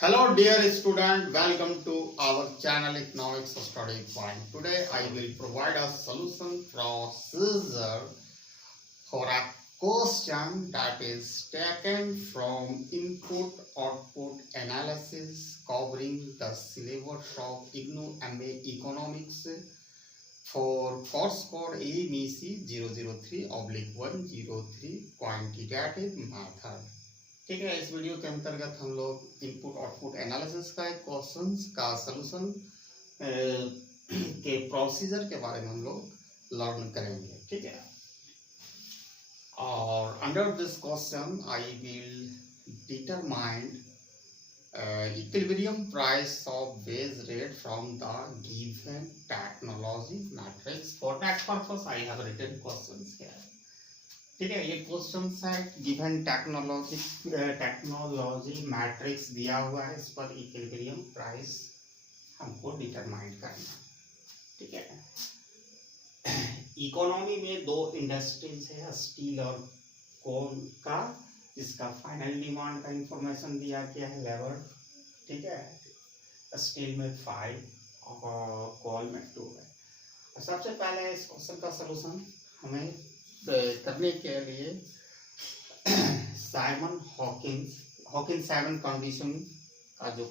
Hello dear student, welcome to our channel Economics Study Point. Today I will provide a solution procedure for a question that is taken from input-output analysis covering the syllabus of IGNOU MA Economics for course code AMEC 003/103 quantitative method. ठीक है, इस video के अंतर्गत हम लोग input output analysis का एक questions का सलूशन के प्रोसीजर के बारे में हम लोग लर्न करेंगे। ठीक है, और under this question I will determine equilibrium price of base rate from the given technology matrix. For that purpose I have written questions here. ठीक है, ये क्वेश्चन है, गिवन टेक्नोलॉजी मैट्रिक्स दिया हुआ है, इस पर इक्विलिब्रियम प्राइस हमको डिटरमाइन करना। ठीक है, इकोनॉमी में दो इंडस्ट्रीज है, स्टील और कोल का, जिसका फाइनल डिमांड का इंफॉर्मेशन दिया गया है लेबर। ठीक है, स्टील में 5 और कोल में 2 है। सबसे पहले इस क्वेश्चन का सलूशन हमें करने के लिए साइमन हॉकिंस साइमन कंडीशन का जो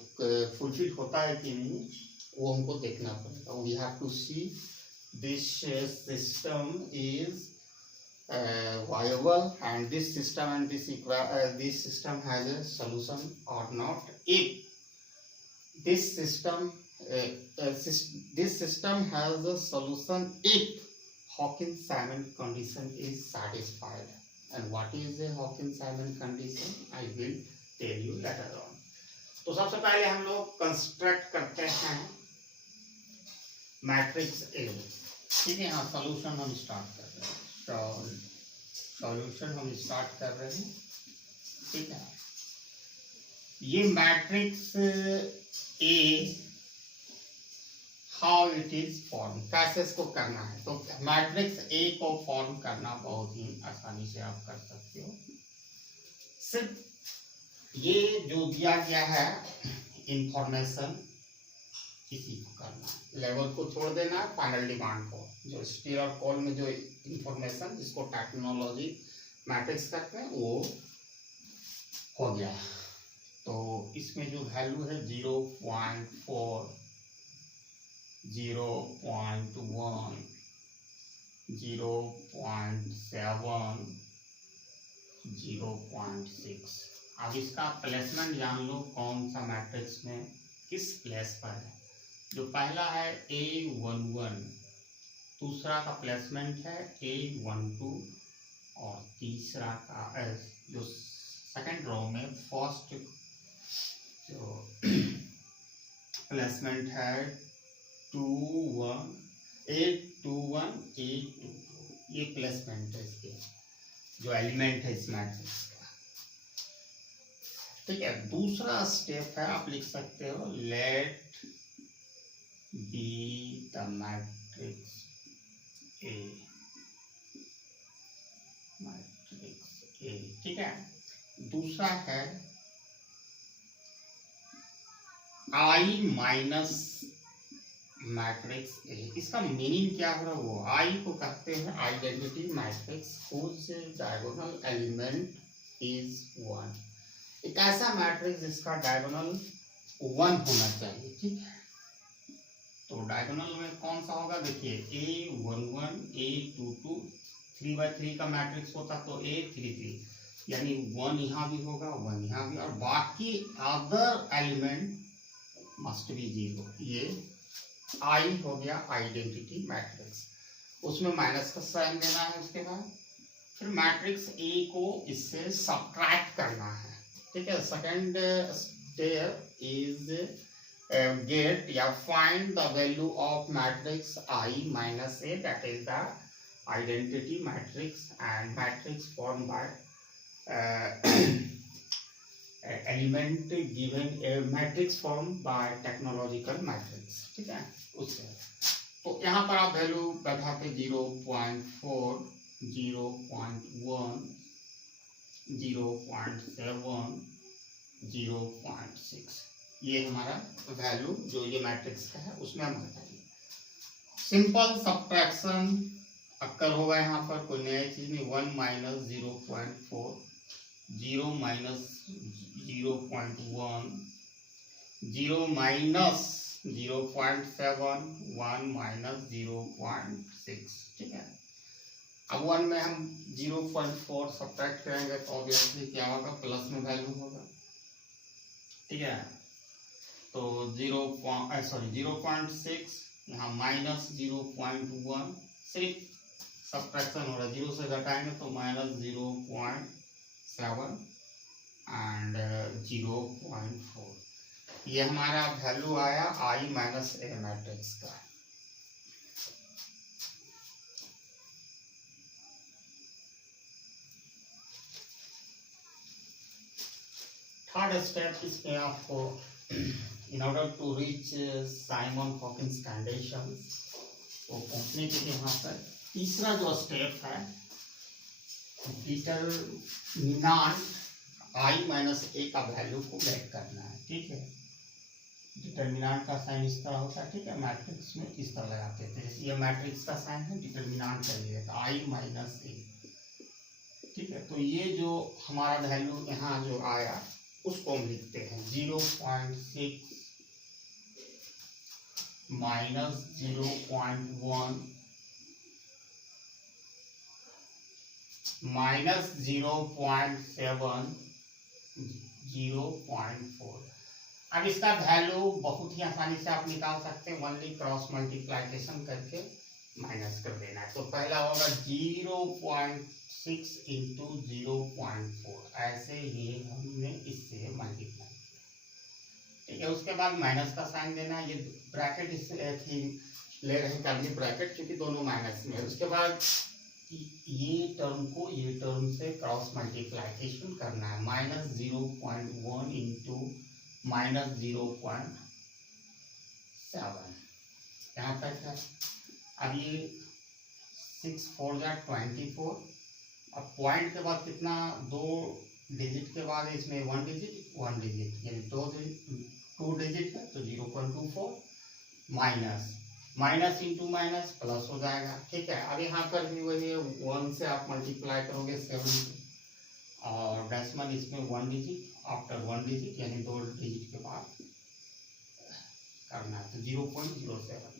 फुलफिल होता है कि नहीं, वो हमको देखना पड़ेगा। We have to see this system is viable and this system has a solution or not. If this system has a solution if Hawkins-Simon condition is satisfied. And what is the Hawkins-Simon condition? I will tell you later on. तो सबसे पहले हम लोग construct करते हैं matrix A. ठीक है, यहाँ सॉल्यूशन हम स्टार्ट कर रहे हैं। सॉल्यूशन हम स्टार्ट कर रहे हैं। ठीक है, ये matrix A how it is form, कैसे इसको करना है। तो मैट्रिक्स ए को फॉर्म करना बहुत ही आसानी से आप कर सकते हो। सिर्फ ये जो दिया गया है इंफॉर्मेशन, इसी को करना, लेवल को छोड़ देना, फाइनल डिमांड को, जो स्टील और कोल में जो इंफॉर्मेशन जिसको टेक्नोलॉजी मैट्रिक्स करते हैं वो हो गया। तो इसमें जो वैल्यू है 0.4, 0.1, 0.7, 0.6। अब इसका प्लेसमेंट जान लो, कौन सा मैट्रिक्स में किस प्लेस पर है। जो पहला है A11, दूसरा का प्लेसमेंट है A12 और तीसरा का जो सेकंड रो में फर्स्ट जो प्लेसमेंट है 21, A21, A22, ये प्लेसमेंट है इसके, जो एलिमेंट है इस मैट्रिक्स का। ठीक है, दूसरा स्टेप है, आप लिख सकते हो let be the matrix A, matrix A. ठीक है, दूसरा है आई माइनस मैट्रिक्स ए। इसका मीनिंग क्या है, वो आई को कहते हैं identity matrix whose diagonal element is 1। एक ऐसा मैट्रिक्स जिसका डायगोनल 1 होना चाहिए। ठीक है, तो डायगोनल में कौन सा होगा, देखिए A11, A22, 3/3 का मैट्रिक्स होता तो A33, यानी 1 यहाँ भी होगा, 1 यहाँ भी, और बाकी अदर एलिमेंट मस्ट बी 0। ये आई हो गया आइडेंटिटी मैट्रिक्स, उसमें माइनस का साइन देना है। उसके बाद फिर मैट्रिक्स ए को इससे सब्ट्रैक्ट करना है। ठीक है, सेकंड स्टेप इज गेट या find the value of matrix I minus A, that is the identity matrix and matrix form by element given matrix form by technological matrix. ठीक है, उससे तो यहाँ पर आप वैल्यू बैठाते 0.4, 0.1, 0.7, 0.6। ये हमारा वैल्यू जो ये मैट्रिक्स का है उसमें हम बताएंगे। सिंपल सब्ट्रैक्शन अक्कर होगा यहाँ पर, कोई नई चीज नहीं। 1 माइनस 0.4, 0 माइनस 0.1, 0 माइनस 0.7, 1 माइनस 0.6, ठीक है। अब 1 में हम 0.4 सब्ट्रैक्ट करेंगे तो ऑब्वियसली क्या होगा, प्लस में वैल्यू होगा, ठीक है। तो 0.6, यहाँ माइनस 0.1, सिर्फ सब्ट्रैक्शन हो रहा है, 0 से घटाएंगे तो माइनस 0.7 एंड 0.4। ये हमारा वैल्यू आया I माइनस ए मैट्रिक्स का। थर्ड स्टेप इसमें आपको in order to reach Simon-Hawkins conditions को पहुंचने के लिए यहाँ पर तीसरा जो स्टेप है, डिटरमिनेंट I माइनस ए का वैल्यू को गेट करना है, ठीक है। डिटरमिनेंट का साइन इस तरह होता है, ठीक है, मैट्रिक्स में इस तरह लगाते थे। जैसे ये मैट्रिक्स का साइन है, डिटरमिनेंट चाहिए तो I माइनस ए, ठीक है। तो ये जो हमारा वैल्यू यहाँ जो आया उसको हम लिखते हैं 0.6 माइनस 0.1 माइनस 0.7, 0.4। अब इसका वैल्यू बहुत ही आसानी से आप निकाल सकते हैं, ओनली क्रॉस मल्टीप्लाइकेशन करके माइनस कर देना है। तो पहला होगा 0.6 इंटू 0.4, ऐसे ही हमने इससे मल्टीप्लाई किया, ठीक है। उसके बाद माइनस का साइन देना, ये ब्रैकेट इस ले रहे हैं ब्रैकेट क्योंकि दोनों माइनस में। उसके बाद ये टर्म को ये टर्म से क्रॉस मल्टीप्लाइकेशन करना है, माइनस 0.1 इंटू माइनस 0.7, यहाँ तक है। अब ये 6 4 जा 24, अब पॉइंट के बाद कितना, 2 डिजिट के बाद इसमें 1 डिजिट यानी 2 डिजिट है तो 0.24 minus minus into minus plus हो जाएगा, ठीक है। अब यहाँ पर भी वही 1 से आप मल्टीप्लाई करोगे 7 से, और डेसिमल इसमें 1 डिजिट, आफ्टर 1 डिजिट यानी 2 डिजिट के बाद करना है तो 0.07।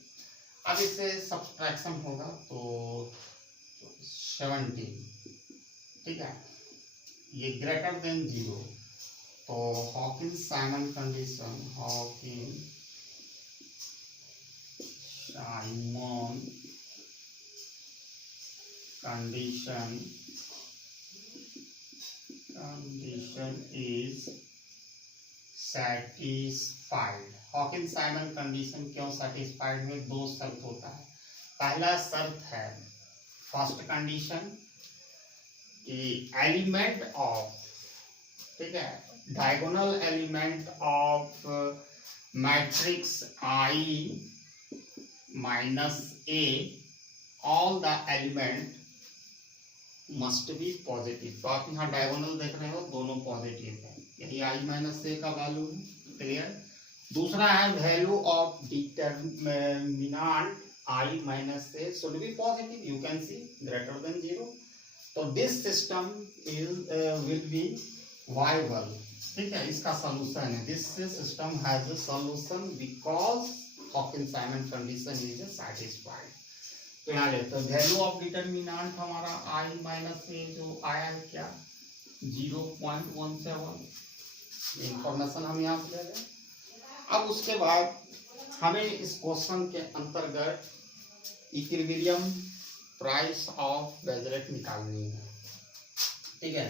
अब इससे सब्ट्रैक्शन होगा तो 17, ठीक है, ये ग्रेटर देन 0। तो Hawkins Simon condition, Hawkins Simon condition is satisfied। Hawkins Simon condition क्यों सेटिस्फाइड हुए, 2 शर्त होता है। पहला शर्त है फर्स्ट कंडीशन कि एलिमेंट ऑफ, ठीक है, diagonal element of matrix I minus A, all the element must be positive. तो आप यहाँ डायगोनल देख रहे हो, दोनों पॉजिटिव है, यही I माइनस ए का वैल्यू है, क्लियर। दूसरा है value of determinant I minus A should be positive, you can see greater than 0। तो this system will be viable, ठीक है, इसका सॉल्यूशन है। This system has a solution because Hawkins Simon condition is satisfied. तो यहाँ लेते हैं value of determinant हमारा I माइनस ए जो आया है क्या, 0.17, इंफॉर्मेशन हम यहाँ से ले रहे हैं। अब उसके बाद हमें इस क्वेश्चन के अंतर्गत इक्विलिब्रियम प्राइस ऑफ वेजरेट निकालनी है, ठीक है।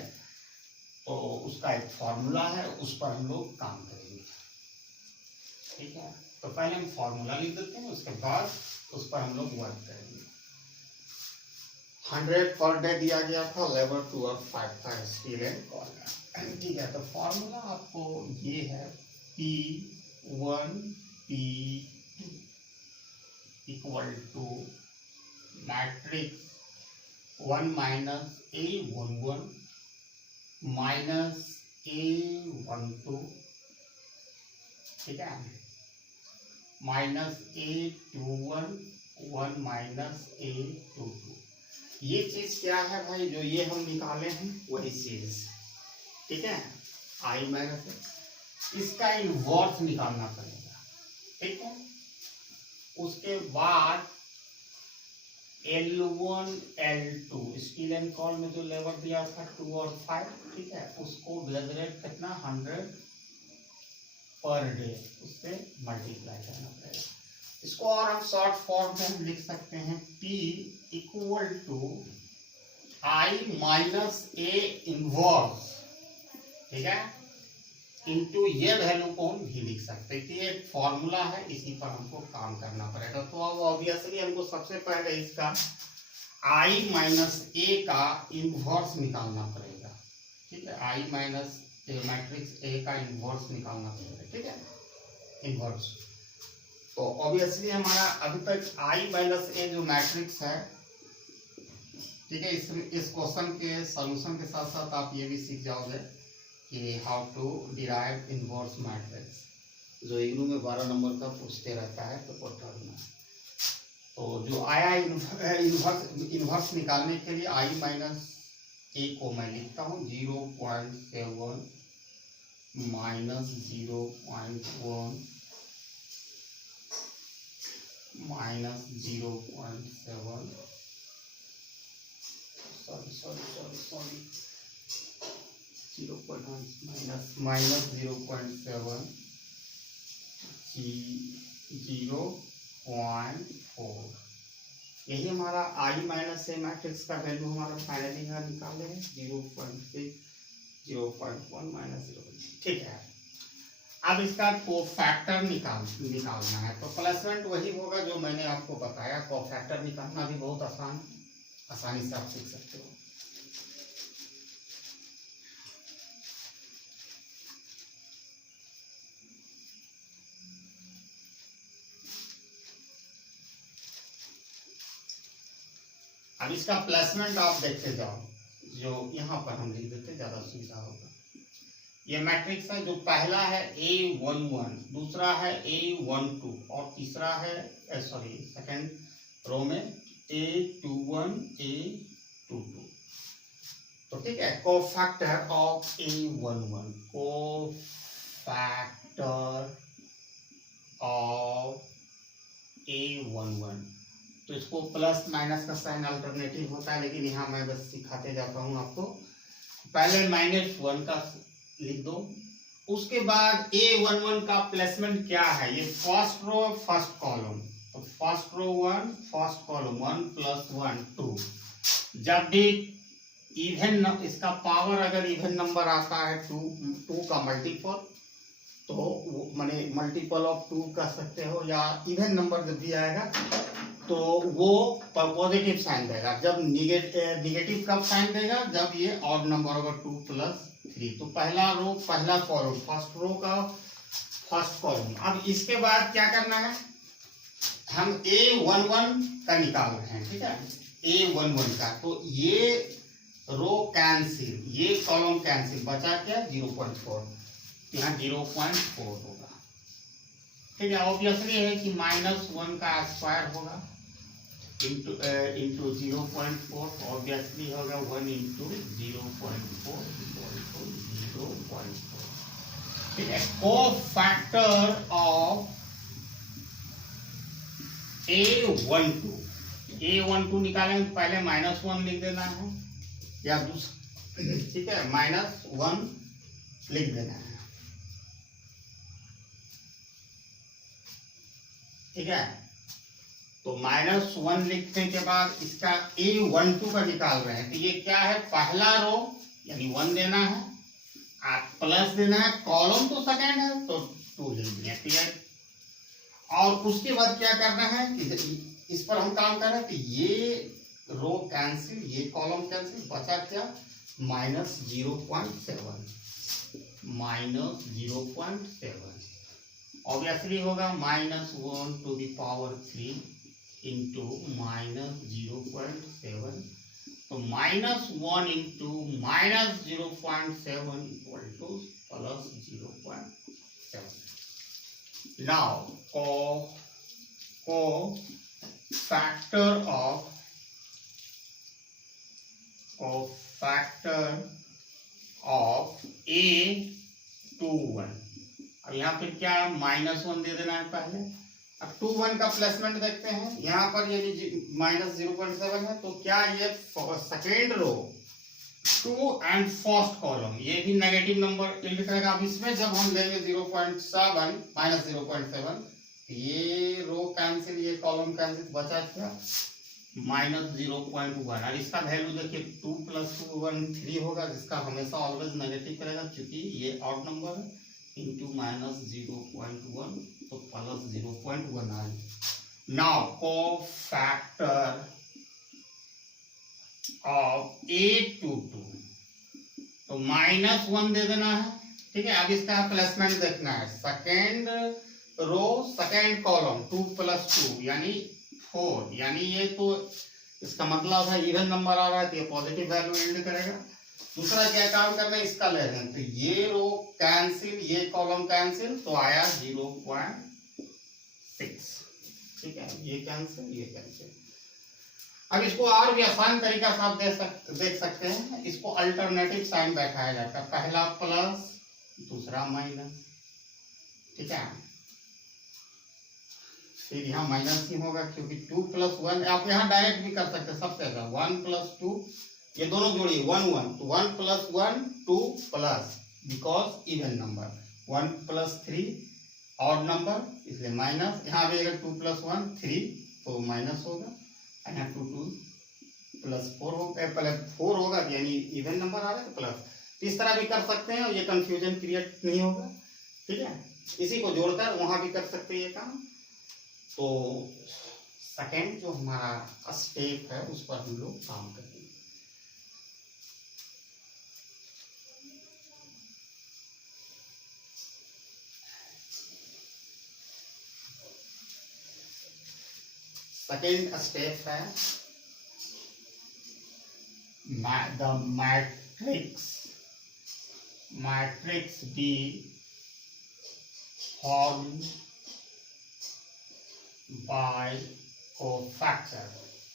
तो उसका एक फॉर्मूला है, उस पर हम लोग काम करेंगे, ठीक है। तो पहले हम फॉर्मूला लिख देते हैं, उसके बाद उस पर हम लोग वर्क करेंगे। 100 पर डे दिया गया था, लेबर टू वर्क 5 था, स्टील एंड कॉलर, ठीक है। तो फॉर्मूला आपको ये है P1 P2 equal to matrix 1 minus A11 minus A12 ठीक है, -A21 1 -A22, ये चीज क्या है भाई, जो ये हम निकाले हैं वही चीज, ठीक है, I माइनस, इसका इनवर्स निकालना पड़ेगा, ठीक है। उसके बाद L1 L2 steel and call में जो लेवल दिया था 2 और 5, ठीक है, उसको ब्लड रेट कितना 100 पर डे, उससे मल्टीप्लाई करना पड़ेगा। इसको और हम शॉर्ट फॉर्म में हम लिख सकते हैं P equal to I minus A inverse, ठीक है, इनटू ये वैल्यू को हम भी लिख सकते हैं कि ये एक फॉर्मूला है, इसी पर हमको काम करना पड़ेगा। तो अब ऑब्वियसली हमको सबसे पहले इसका I माइनस A का इनवर्स निकालना पड़ेगा, ठीक है, I माइनस मैट्रिक्स A का इनवर्स निकालना पड़ेगा, ठीक है, इनवर्स। तो ऑब्वियसली हमारा अभी तक I माइनस A जो मैट्रिक्स है, ठीक है, इस क्वेश्चन के सॉल्यूशन के साथ साथ आप ये भी सीख जाओगे कि how to derive inverse matrix, जो इग्नू में 12 नंबर का पूछते रहता है पेपर में। तो जो आया इनवर्स निकालने के लिए I माइनस A को मैं लिखता हूँ 0.7 माइनस 0.1 माइनस 0.7 सॉरी 0.1 माइनस 0.7 0.4, यही हमारा I माइनस ए मैट्रिक्स का वैल्यू हमारा फाइनली यहाँ निकाले हैं 0.6 0.1 माइनस 0, ठीक है। अब इसका कोफैक्टर निकालना है, तो प्लेसमेंट वही होगा जो मैंने आपको बताया। कोफैक्टर निकालना भी बहुत आसानी से आप सीख सकते हो। अब इसका प्लेसमेंट आप देखते जाओ, जो यहाँ पर हम लिख देते ज्यादा सुविधा होगा। ये मैट्रिक्स है, जो पहला है A11, दूसरा है A12 और तीसरा है सेकंड रो में A21 A22। तो ठीक है, cofactor of A11, cofactor of A11, तो इसको प्लस माइनस का साइन अल्टरनेटिव होता है, लेकिन यहाँ मैं बस सिखाते जाता हूँ आपको। पहले -1 का लिख दो, उसके बाद A11 का प्लेसमेंट क्या है, ये फर्स्ट रो फर्स्ट कॉलम, तो फर्स्ट रो 1 फर्स्ट कॉलम 1 + 1 2। जब भी इवन इसका पावर अगर इवन नंबर आता है 2 का मल्टीपल, तो माने मल्टीपल ऑफ 2 कह सकते हो, या इवन नंबर जब भी आएगा तो वो पॉजिटिव साइन देगा। जब निगेटिव कब साइन देगा, जब ये ऑड नंबर होगा 2 + 3। तो पहला रो पहला कॉलम फर्स्ट रो का फर्स्ट कॉलम। अब इसके बाद क्या करना है, हम A11 का निकाल रहे हैं, ठीक है, A11 का। तो ये रो कैंसिल, ये कॉलम कैंसिल, बचा क्या 0.4, यहाँ 0.4 होगा, ठीक है। ऑब्वियसली है कि -1 का स्क्वायर होगा इंटू 0.4, ऑब्वियसली होगा 1 × 0.4 = 0.4, ठीक है। कोफैक्टर ऑफ A12 निकालेंगे, पहले -1 लिख देना है, या दूसरा, ठीक है, -1 लिख देना है, ठीक है। तो -1 लिखने के बाद इसका A12 का निकाल रहे हैं, तो ये क्या है, पहला रो यानी 1 देना है, प्लस देना है, कॉलम तो सेकंड है तो 2 लिख दिया, ठीक है। और उसके बाद क्या करना है कि इस पर हम काम कर रहे हैं, तो ये रो कैंसिल, ये कॉलम कैंसिल, बचा क्या -0.7 ऑब्वियसली होगा -1 to the power 3 into -0.7, तो -1 into -0.7 = +0.7, now cofactor of a two one. अब यहाँ पे क्या -1 दे देना है पहले। अब 2 1 का प्लेसमेंट देखते हैं। यहाँ पर ये -0.7 है, तो क्या ये second row 2 and first column ये भी नेगेटिव नंबर इंडिकेट करेगा। अब इसमें जब हम देंगे 0.7 -0.7, ये रो कैंसिल, ये कॉलम कैंसिल, बचा क्या -0.1। और इसका वैल्यू देखिए 2 + 2 1 3 होगा, जिसका हमेशा ऑलवेज नेगेटिव करेगा क्योंकि ये ऑड नंबर है, इंटू -0.1 तो +0.1 आए। नाउ cofactor ऑफ A22 तो -1 दे देना है, ठीक है। अब इसका प्लेसमेंट देखना है। सेकेंड रो सेकेंड कॉलम 2 + 2 यानी 4, यानी ये तो इसका मतलब है इवन नंबर आ रहा है तो ये पॉजिटिव वैल्यू इंड करेगा। दूसरा क्या काम करना है, इसका ले रहे हैं तो ये रो कैंसिल, ये कॉलम कैंसिल, तो आया 0.6, ठीक है। ये कैंसिल, ये कैंसिल। अब इसको और भी आसान तरीका से आप देख सकते हैं। इसको अल्टरनेटिव साइन बैठाया जाता है, पहला प्लस दूसरा माइनस, ठीक है। फिर यहाँ माइनस ही होगा क्योंकि 2 + 1 आप यहाँ डायरेक्ट भी कर सकते हैं, सबसे ज्यादा 1 + 2 ये दोनों जोड़िए 1 1 तो 1 + 1 2 plus, because even number 1 + 3 odd number इसलिए माइनस। यहाँ भी अगर 2 + 1 3 तो माइनस होगा, यहाँ 2 + 4 होगा, पहले 4 होगा यानी इवन नंबर आ रहा है तो प्लस। इस तरह भी कर सकते हैं और ये कंफ्यूजन क्रिएट नहीं होगा, ठीक है। इसी को जोड़कर वहां भी कर सकते हैं ये काम। तो सेकेंड जो हमारा स्टेप है उस पर हम लोग काम करेंगे। सेकेंड स्टेप है the matrix be formed by cofactor,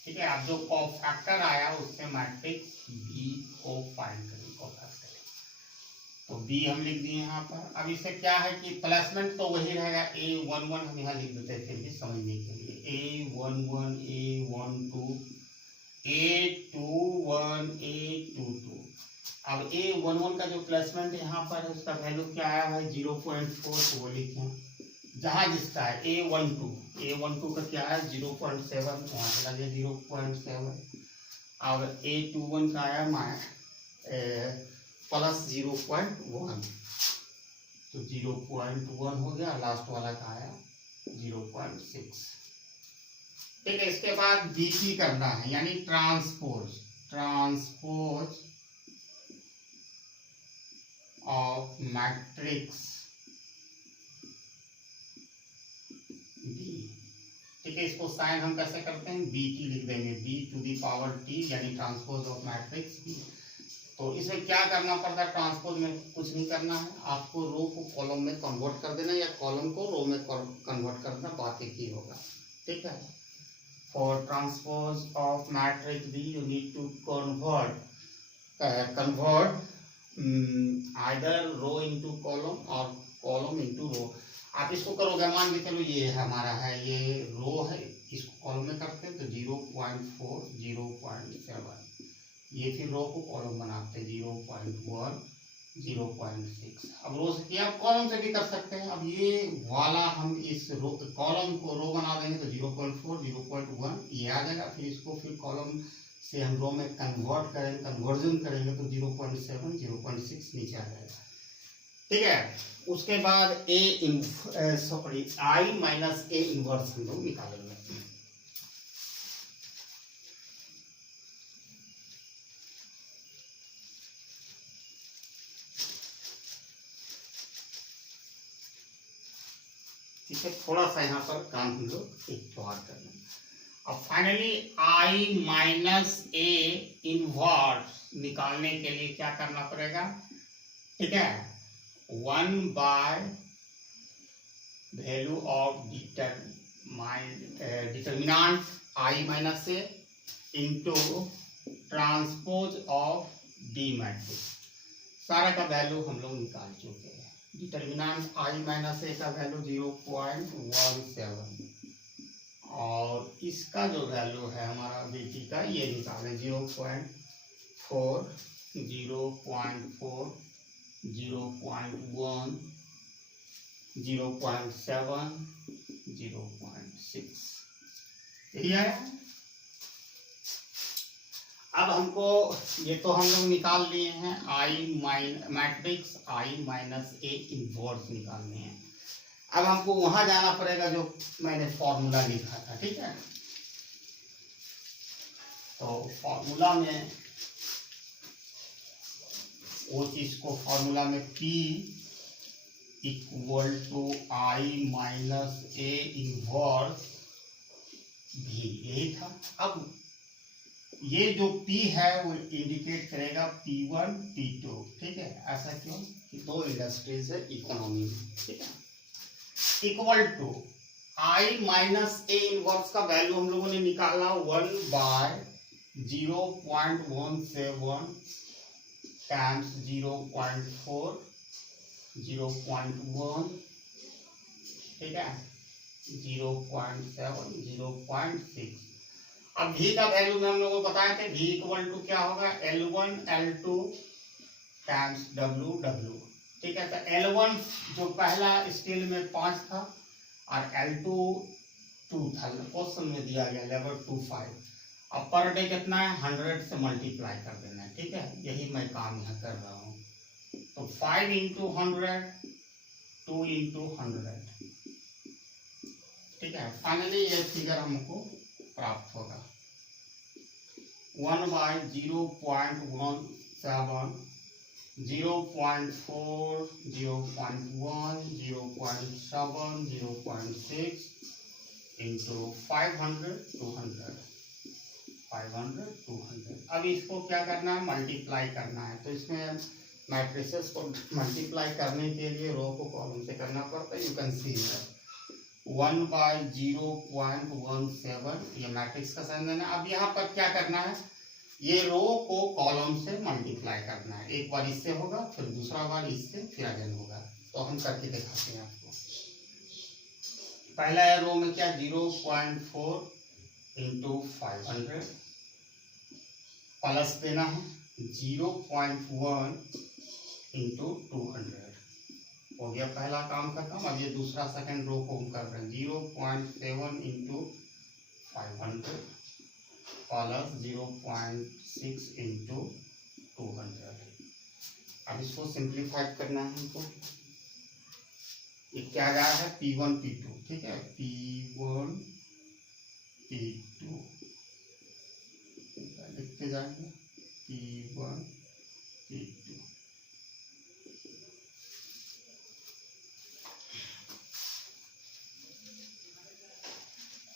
ठीक है। अब जो कोफैक्टर आया उससे मैट्रिक्स बी को फाइंड करें, कोफैक्टर तो बी हम लिख दिए यहाँ पर। अब इससे क्या है कि प्लेसमेंट तो वही रहेगा, A11 हम यहाँ लिख देते हैं फिर भी समझने के लिए, A11 A12 A21 A22। अब A11 का जो प्लेसमेंट यहाँ पर है उसका वैल्यू क्या आया है 0.4, तो वो लिखें। जहाँ जिसका है A12 का क्या है 0.7, वहाँ चला गया 0.7। और A21 का आया +0.1 तो 0.1 हो गया, लास्ट वाला का आया 0.6, ठीक है। इसके बाद BT करना है यानी ट्रांसपोज ऑफ मैट्रिक्स B, ठीक है। इसको साइन हम कैसे करते हैं, BT लिख देंगे, B⁴ यानी ट्रांसपोज ऑफ मैट्रिक्स B। तो इसमें क्या करना पड़ता है, ट्रांसपोज में कुछ नहीं करना है, आपको रो को कॉलम में कन्वर्ट कर देना या कॉलम को रो में कन्वर्ट करना, बात एक ही होगा, ठीक है। For transpose of matrix B, you need to convert either row into column or column into row। आप इसको करोगे, मान के चलो ये हमारा है, ये रो है, इसको कॉलम में करते हैं तो 0.4 0.7, ये फिर रो को कॉलम बनाते हैं 0.1 0.6। अब रो से किया, कॉलम से भी कर सकते हैं। अब ये वाला हम इस रो कॉलम को रो बना देंगे तो 0.4 0.1 ये आ जाएगा। फिर इसको फिर कॉलम से हम रो में कन्वर्जन करेंगे तो 0.7 0.6 नीचे आ जाएगा, ठीक है। उसके बाद I माइनस A इनवर्स हम लोग निकालेंगे। ठीक है, थोड़ा सा यहाँ पर काम हम लोग एक और करना। अब finally I minus A inverse निकालने के लिए क्या करना पड़ेगा, ठीक है, 1 by value of determinant I minus A into transpose of D matrix. सारा का वैल्यू हम लोग निकाल चुके हैं। डिटर्मिनेंट आई माइनस ए का वैल्यू 0.17 और इसका जो वैल्यू है हमारा बेटी का ये निकालें 0.4, 0.4, 0.1, 0.7, 0.6 यही आया। अब हमको ये तो हम लोग निकाल लिए हैं matrix I minus A inverse निकालने हैं। अब हमको वहां जाना पड़ेगा जो मैंने फॉर्मूला लिखा था, ठीक है। तो फॉर्मूला में वो चीज को फॉर्मूला में P equal to I minus A inverse भी यही था। अब ये जो P है वो इंडिकेट करेगा P1 P2, ठीक है। ऐसा क्यों कि दो इंडस्ट्रीज है इकोनॉमी में, ठीक है। Equal to I minus A inverse का वैल्यू हम लोगों ने निकाला 1/0.17 टाइम्स 0.4, 0.1, ठीक है, 0.7, 0.6। अब v का वैल्यू में हम लोगों को बताया था v इक्वल टू क्या होगा L1 L2 टाइम्स W, ठीक है। तो L1 जो पहला स्केल में 5 था और L2 2 था, क्वेश्चन में दिया गया लेवल 2.5। अब पर डे कितना है 100 से मल्टीप्लाई कर देना है, ठीक है। यही मैं काम यहाँ कर रहा हूँ। तो 5 into 100, 2 into 100, ठीक है। फाइनली ये फिगर हमको प्राप्त होगा 1/0.17, 0.4, 0.1, 0.7, 0.6 इंटू 500, 200, 500, 200। अब इसको क्या करना है मल्टीप्लाई करना है। तो इसमें मैट्रिसेस को मल्टीप्लाई करने के लिए रो को कॉलम से करना पड़ता है। यू कैन सी 1/0.17 ये मैट्रिक्स का संयोजन है। अब यहाँ पर क्या करना है ये रो को कॉलम से मल्टीप्लाई करना है। एक बार इससे होगा फिर दूसरा बार इससे फिर अगेन होगा। तो हम करके दिखाते हैं आपको। पहला रो में क्या 0.4 इंटू 500 प्लस देना है 0.1 इंटू 200 हो गया पहला काम खत्म। अब ये दूसरा सेकंड रो को हम कर रहे हैं 0.7 इंटू 500 प्लस 0.6 इंटू 200। अब इसको सिंप्लीफाई करना है हमको। ये क्या आ रहा है P1 P2, ठीक है। P1 P2 लिखते जाएंगे P1 P2।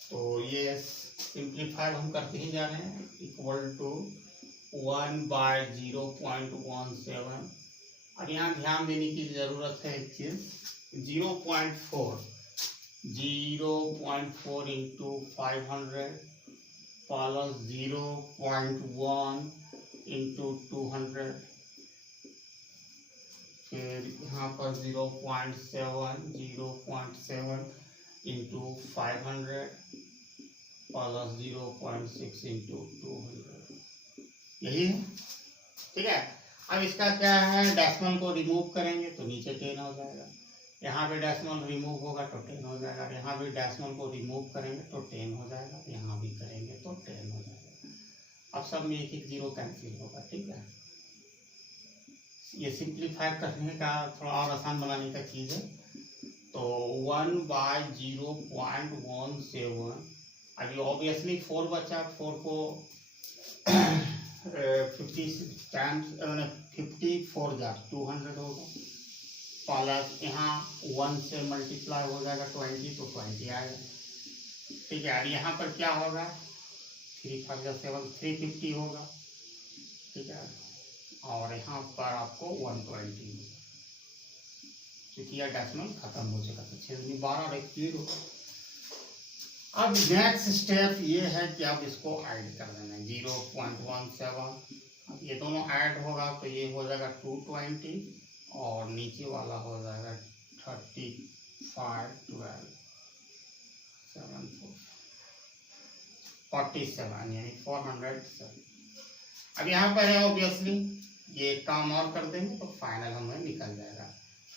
तो ये सिंप्लीफाई हम करते ही जा रहे हैं इक्वल टू 1/0.17। और यहाँ ध्यान देने की जरूरत है एक चीज 0.4 इंटू 500 प्लस 0.1 इंटू 200 फिर यहाँ पर 0.7 इंटू 500 प्लस 0.6 इंटू 200 यही है, ठीक है। अब इसका क्या है डेसिमल को रिमूव करेंगे तो नीचे 10 हो जाएगा। यहाँ पे डेसिमल रिमूव होगा तो 10 हो जाएगा। यहाँ भी डेसिमल को रिमूव करेंगे तो 10 हो जाएगा। यहाँ भी करेंगे तो 10 हो जाएगा। अब सब में एक एक जीरो कैंसिल होगा, ठीक है। ये सिंप्लीफाई करने का थोड़ा और आसान बनाने का चीज़ है। तो 1/0.17 अभी ऑब्वियसली 4 बचा। 4 को 50 टाइम्स 54 जा 200 होगा प्लस यहाँ 1 से मल्टीप्लाई हो जाएगा 20 तो 20 आएगा, ठीक है। और यहाँ पर क्या होगा 3 5 7 350 होगा, ठीक है। और यहाँ पर आपको 120 क्योंकि यह डेसिमल खत्म हो चुका था, 6 दूनी 12 और 1 0। अब नेक्स्ट स्टेप ये है कि अब इसको ऐड कर देना है 0.17। अब ये दोनों ऐड होगा तो ये हो जाएगा 220 और नीचे वाला हो जाएगा 35 12 7 47 यानी 407। अब यहाँ पर है ऑब्वियसली ये काम और कर देंगे तो फाइनल हमें निकल जाएगा,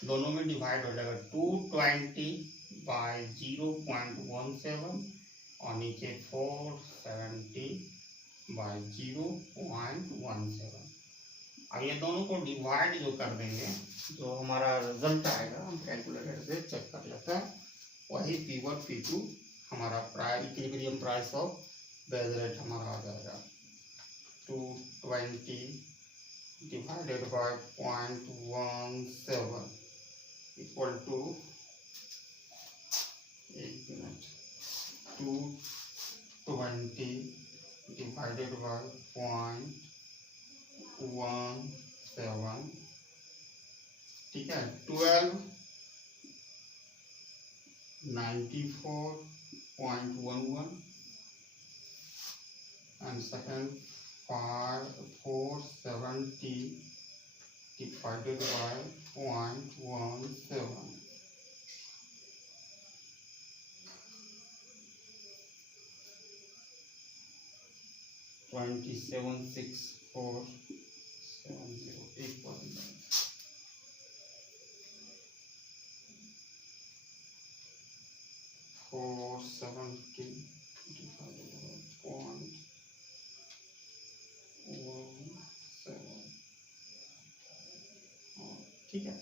दोनों में डिवाइड हो जाएगा 220 बाय 0.17 और नीचे 470 बाय 0.17। अब ये दोनों को डिवाइड जो कर देंगे, जो हमारा रिजल्ट आएगा हम कैलकुलेटर से चेक कर लेते हैं, वही P1 P2 हमारा equilibrium price of base rate हमारा आ जाएगा 220 divided by 0.17 equal to 220 divided by 0.17, ठीक है, 1294.11 and second 470 divided by 0.17, 276470 equal 470 divided by 0.17, ठीक है।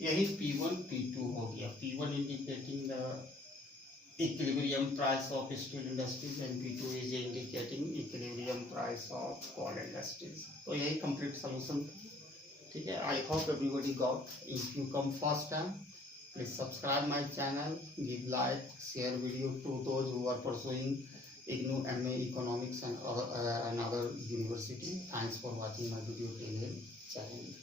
यही P1 P2 हो गया। P1 indicating the equilibrium price of steel industries and P2 is indicating equilibrium price of coal industries। तो यही complete solution, ठीक है। I hope everybody got। If you come first time, please subscribe my channel, give like, share video to those who are pursuing IGNOU MA Economics and another university। Thanks for watching my video till end। Jai Hind।